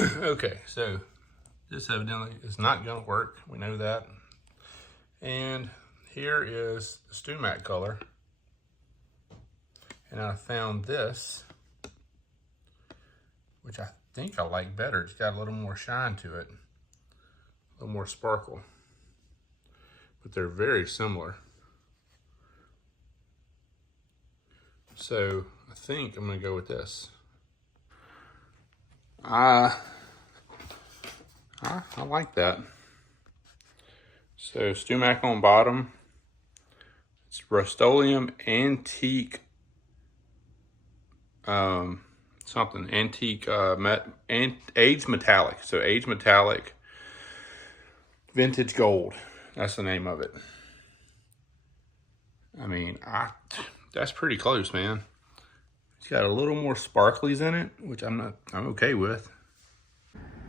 Okay, so this evidently is not gonna work. We know that. And here is the Stewmac color. And I found this, which I think I like better. It's got a little more shine to it, a little more sparkle. But they're very similar. So I think I'm gonna go with this. I like that. So Stewmac on bottom. It's Rustoleum antique, aged metallic. So aged metallic, vintage gold. That's the name of it. I mean, that's pretty close, man. It's got a little more sparklies in it, which I'm okay with.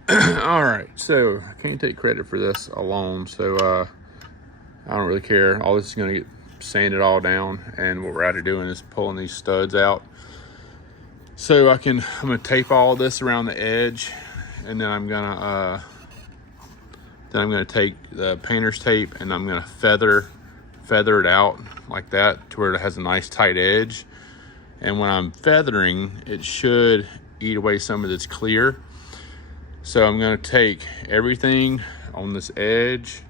All right, so I can't take credit for this alone, so I don't really care. All this is gonna get sanded all down, and what we're out of doing is pulling these studs out. So I'm gonna tape all this around the edge, and then I'm gonna take the painter's tape and I'm gonna feather it out like that to where it has a nice tight edge. And when I'm feathering, it should eat away some of this clear. So I'm gonna take everything on this edge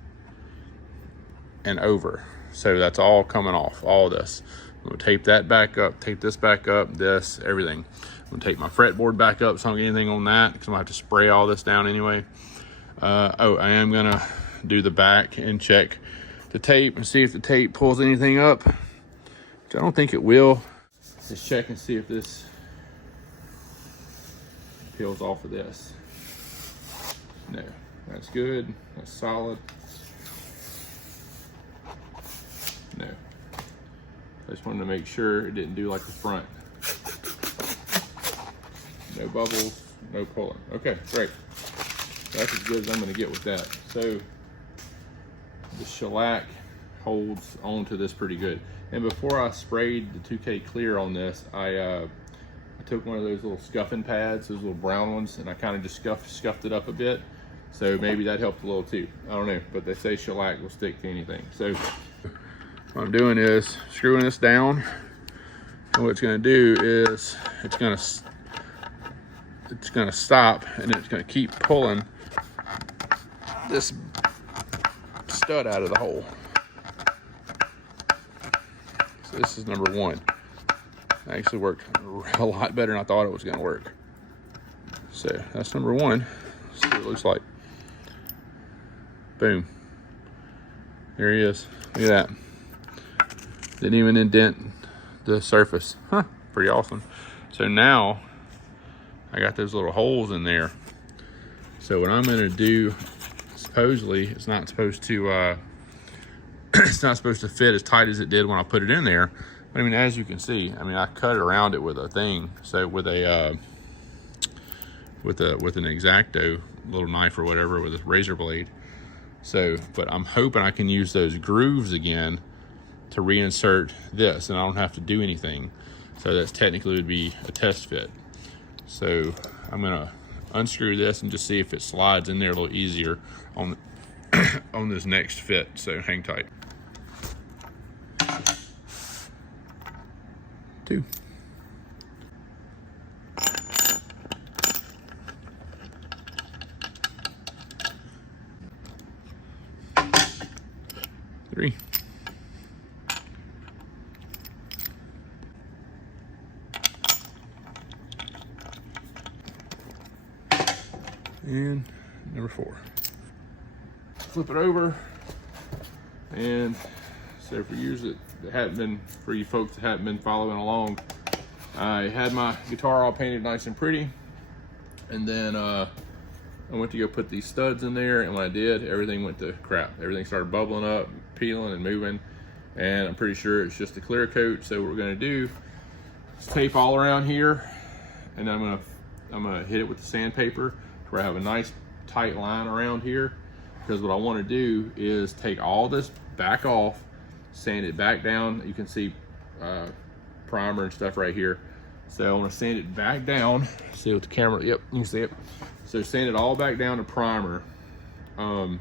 and over. So that's all coming off, all this. I'm gonna tape that back up, tape this back up, this, everything. I'm gonna tape my fretboard back up so I don't get anything on that, because I'm gonna have to spray all this down anyway. Oh, I am gonna do the back and check the tape and see if the tape pulls anything up, which I don't think it will. Let's check and see if this peels off of this. No, that's good, that's solid. No, I just wanted to make sure it didn't do like the front. No bubbles, no pulling. Okay, great. That's as good as I'm gonna get with that. So the shellac holds onto this pretty good. And before I sprayed the 2K clear on this, I took one of those little scuffing pads, those little brown ones, and I kind of just scuffed it up a bit. So maybe that helped a little too. I don't know, but they say shellac will stick to anything. So what I'm doing is screwing this down, and what it's gonna do is it's gonna stop, and it's gonna keep pulling this stud out of the hole. So this is number one. It actually worked a lot better than I thought it was gonna work. So that's number one. Let's see what it looks like. Boom. There he is. Look at that. Didn't even indent the surface. Huh, pretty awesome. So now I got those little holes in there. So what I'm gonna do, supposedly, it's not supposed to fit as tight as it did when I put it in there. But I mean, as you can see, I mean, I cut around it with a thing. So with an X-Acto little knife or whatever, with a razor blade. So, but I'm hoping I can use those grooves again to reinsert this, and I don't have to do anything. So that's technically would be a test fit. So I'm gonna unscrew this and just see if it slides in there a little easier on on this next fit. So hang tight. 2. 3. And number 4. Flip it over, and so for you folks that haven't been following along, I had my guitar all painted nice and pretty, and then I went to go put these studs in there, and when I did, everything went to crap. Everything started bubbling up, peeling and moving, and I'm pretty sure it's just a clear coat. So what we're gonna do is tape all around here, and I'm gonna hit it with the sandpaper where I have a nice tight line around here, because what I want to do is take all this back off, sand it back down. You can see primer and stuff right here. So I'm gonna sand it back down. See with the camera, yep, you can see it. So sand it all back down to primer. And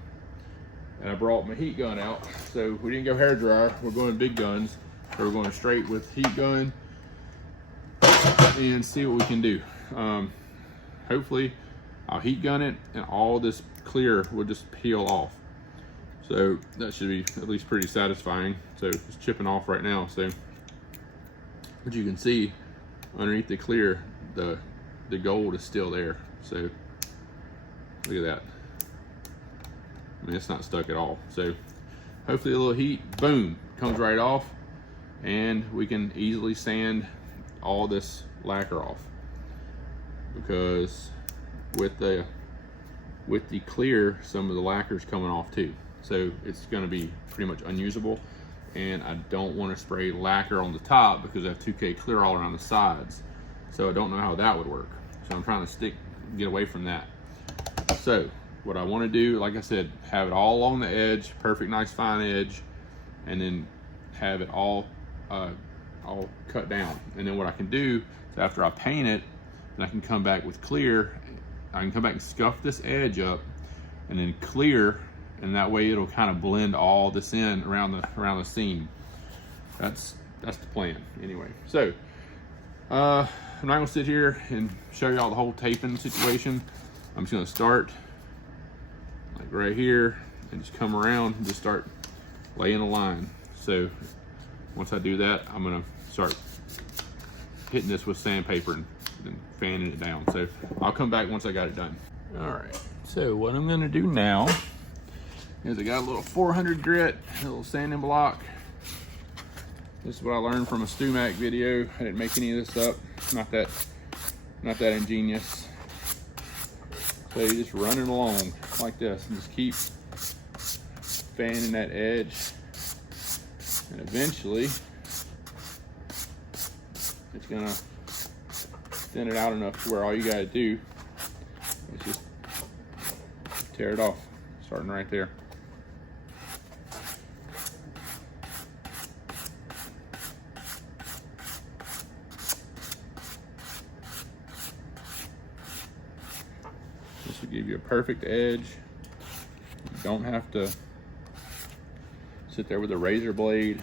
I brought my heat gun out. So we didn't go hair dryer, we're going big guns. So we're going straight with heat gun and see what we can do. Hopefully I'll heat gun it and all this clear will just peel off. So that should be at least pretty satisfying. So it's chipping off right now. So, but you can see underneath the clear, the gold is still there. So look at that. I mean, it's not stuck at all. So hopefully a little heat, boom, comes right off, and we can easily sand all this lacquer off. Because with the clear, some of the lacquer's coming off too. So it's gonna be pretty much unusable. And I don't wanna spray lacquer on the top because I have 2K clear all around the sides. So I don't know how that would work. So I'm trying to get away from that. So what I wanna do, like I said, have it all along the edge, perfect, nice, fine edge, and then have it all cut down. And then what I can do is after I paint it, then I can come back with clear. I can come back and scuff this edge up and then clear, and that way it'll kind of blend all this in around the seam. That's the plan anyway. So I'm not gonna sit here and show you all the whole taping situation. I'm just gonna start like right here and just come around and just start laying a line. So once I do that, I'm gonna start hitting this with sandpaper and fanning it down. So I'll come back once I got it done. All right, so what I'm gonna do now is I got a little 400 grit, a little sanding block. This is what I learned from a Stewmac video. I didn't make any of this up. Not that ingenious. So you just run it along like this and just keep fanning that edge. And eventually, it's gonna thin it out enough to where all you gotta do is just tear it off, starting right there. This will give you a perfect edge. You don't have to sit there with a razor blade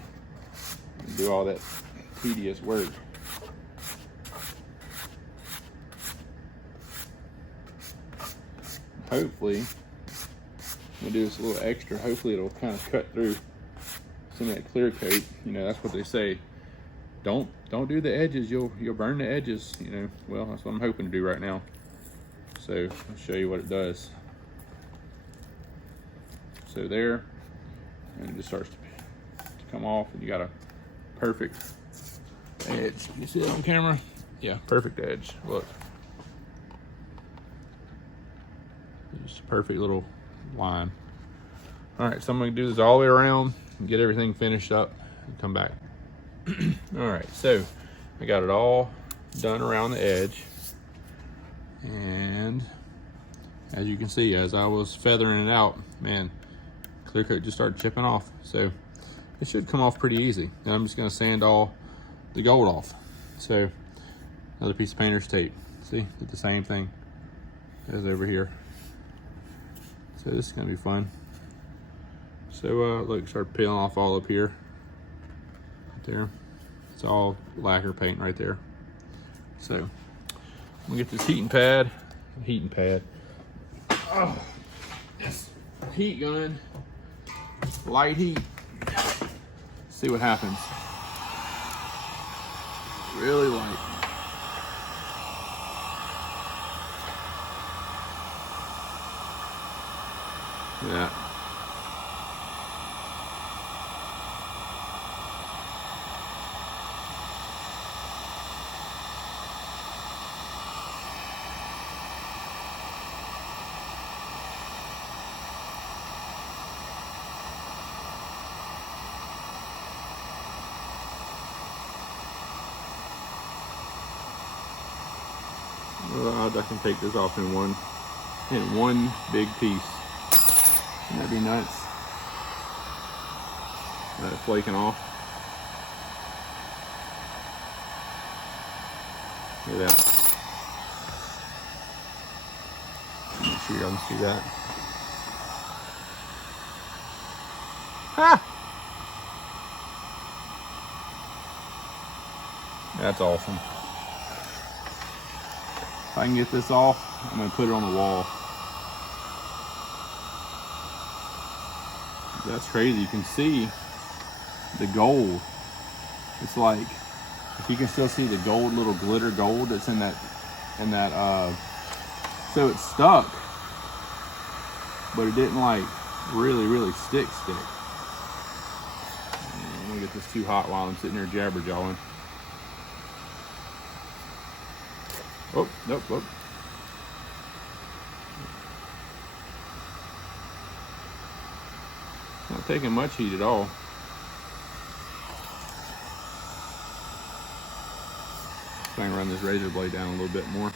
and do all that tedious work. Hopefully, we'll do this a little extra. Hopefully it'll kind of cut through some of that clear coat. You know, that's what they say. Don't do the edges, you'll burn the edges, you know. Well, that's what I'm hoping to do right now. So I'll show you what it does. So there, and it just starts to come off, and you got a perfect edge. You see that on camera? Yeah, perfect edge. Look. Just a perfect little line. All right, so I'm gonna do this all the way around and get everything finished up and come back. All right, so I got it all done around the edge. And as you can see, as I was feathering it out, man, clear coat just started chipping off. So it should come off pretty easy. And I'm just gonna sand all the gold off. So another piece of painter's tape. See, did the same thing as over here. So this is gonna be fun. So look, start peeling off all up here. Right there. It's all lacquer paint right there. So I'm gonna get this heating pad. Oh, yes. Heat gun. Light heat. See what happens. Really light. Yeah. I can take this off in one big piece. Wouldn't that be nuts? That flaking off. Look at that. Make sure you don't see that. Ha! That's awesome. If I can get this off, I'm gonna put it on the wall. That's crazy. You can see the gold. It's like, if you can still see the gold, little glitter gold that's in that, so it's stuck, but it didn't like really stick. I'm gonna get this too hot while I'm sitting there jabber-jawing. Oh, nope. Not taking much heat at all. So I can run this razor blade down a little bit more.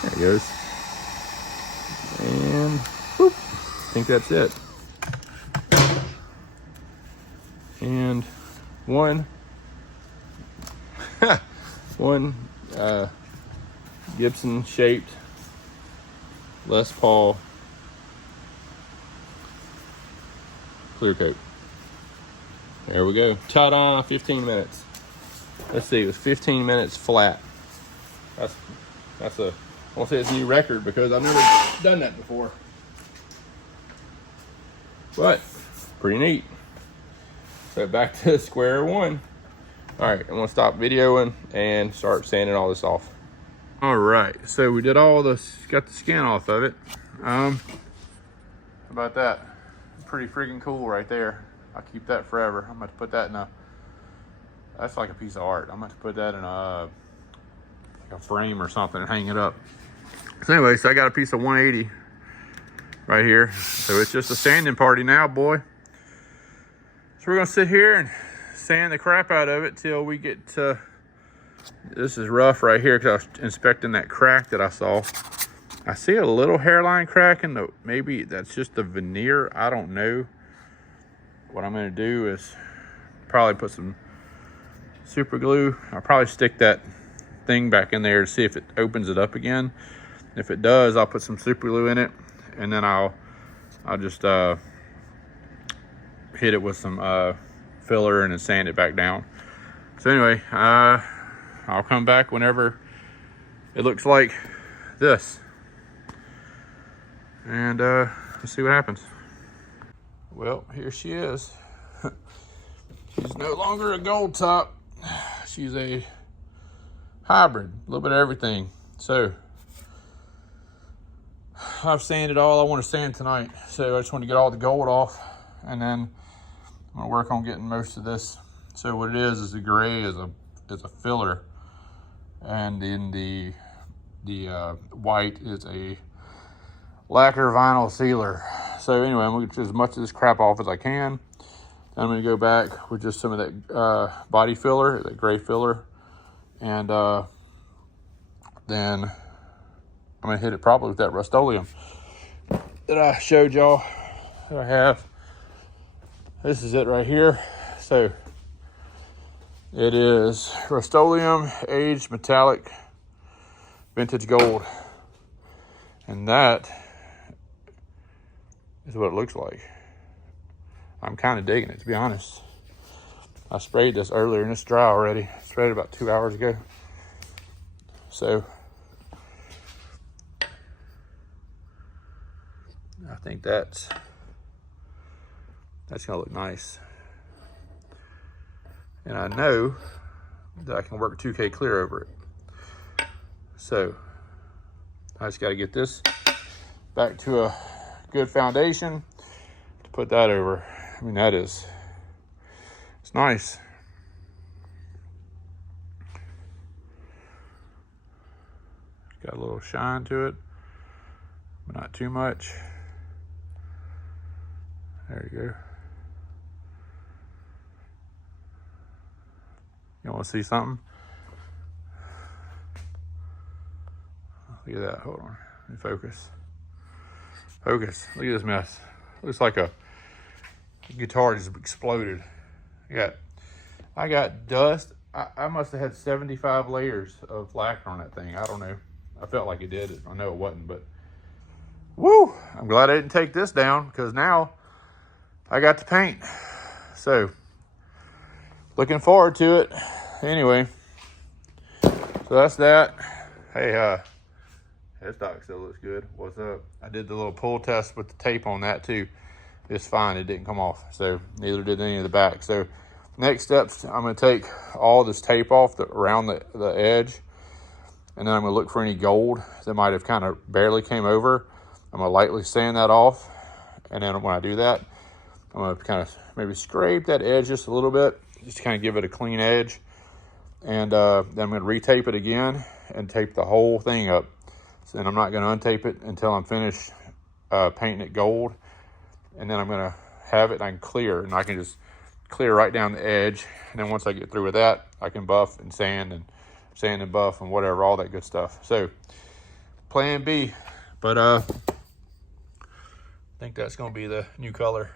There it goes. And whoop, I think that's it. And one Gibson shaped Les Paul clear coat. There we go. Ta-da, 15 minutes. Let's see, it was 15 minutes flat. That's a, I won't say it's a new record because I've never done that before. But pretty neat. So back to square one. All right, I'm gonna stop videoing and start sanding all this off. All right, so we did got the skin off of it. How about that? Pretty freaking cool right there. I'll keep that forever. I'm about to put that in that's like a piece of art. I'm about to put that in like a frame or something and hang it up. So anyway, so I got a piece of 180 right here. So it's just a sanding party now, boy. So we're gonna sit here and sand the crap out of it till we get to, this is rough right here because I was inspecting that crack that I saw. I see a little hairline crack in the, maybe that's just the veneer. I don't know. What I'm gonna do is probably put some super glue. I'll probably stick that thing back in there to see if it opens it up again. If it does, I'll put some super glue in it, and then I'll just hit it with some filler and then sand it back down. So anyway, I'll come back whenever it looks like this, and let's see what happens. Well, here she is. She's no longer a gold top. She's a hybrid, a little bit of everything. So I've sanded all I want to sand tonight. So I just want to get all the gold off, and then I'm gonna work on getting most of this. So what it is the gray is a filler, and then the white is a lacquer vinyl sealer. So anyway, I'm gonna get as much of this crap off as I can. Then I'm gonna go back with just some of that body filler, that gray filler, and then I'm gonna hit it probably with that Rustoleum that I showed y'all that I have. This is it right here. So it is Rustoleum aged metallic vintage gold, and that is what it looks like. I'm kind of digging it, to be honest. I sprayed this earlier and it's dry already. I sprayed it about 2 hours ago. So I think that's gonna look nice. And I know that I can work 2K clear over it. So I just gotta get this back to a good foundation to put that over. I mean, it's nice. Got a little shine to it, but not too much. There you go. You want to see something? Look at that. Hold on. Let me focus. Focus. Look at this mess. Looks like a guitar just exploded. I got dust. I must have had 75 layers of lacquer on that thing. I don't know. I felt like it did. I know it wasn't, but woo! I'm glad I didn't take this down because now I got to paint. So looking forward to it. Anyway, so that's that. Hey, headstock still looks good. What's up? I did the little pull test with the tape on that too. It's fine. It didn't come off. So neither did any of the back. So next steps, I'm going to take all this tape off around the edge. And then I'm going to look for any gold that might have kind of barely came over. I'm going to lightly sand that off. And then when I do that, I'm going to kind of maybe scrape that edge just a little bit, just to kind of give it a clean edge. And then I'm going to retape it again and tape the whole thing up. So then I'm not going to untape it until I'm finished painting it gold. And then I'm going to have it and I can clear. And I can just clear right down the edge. And then once I get through with that, I can buff and sand and buff and whatever, all that good stuff. So plan B. But I think that's going to be the new color.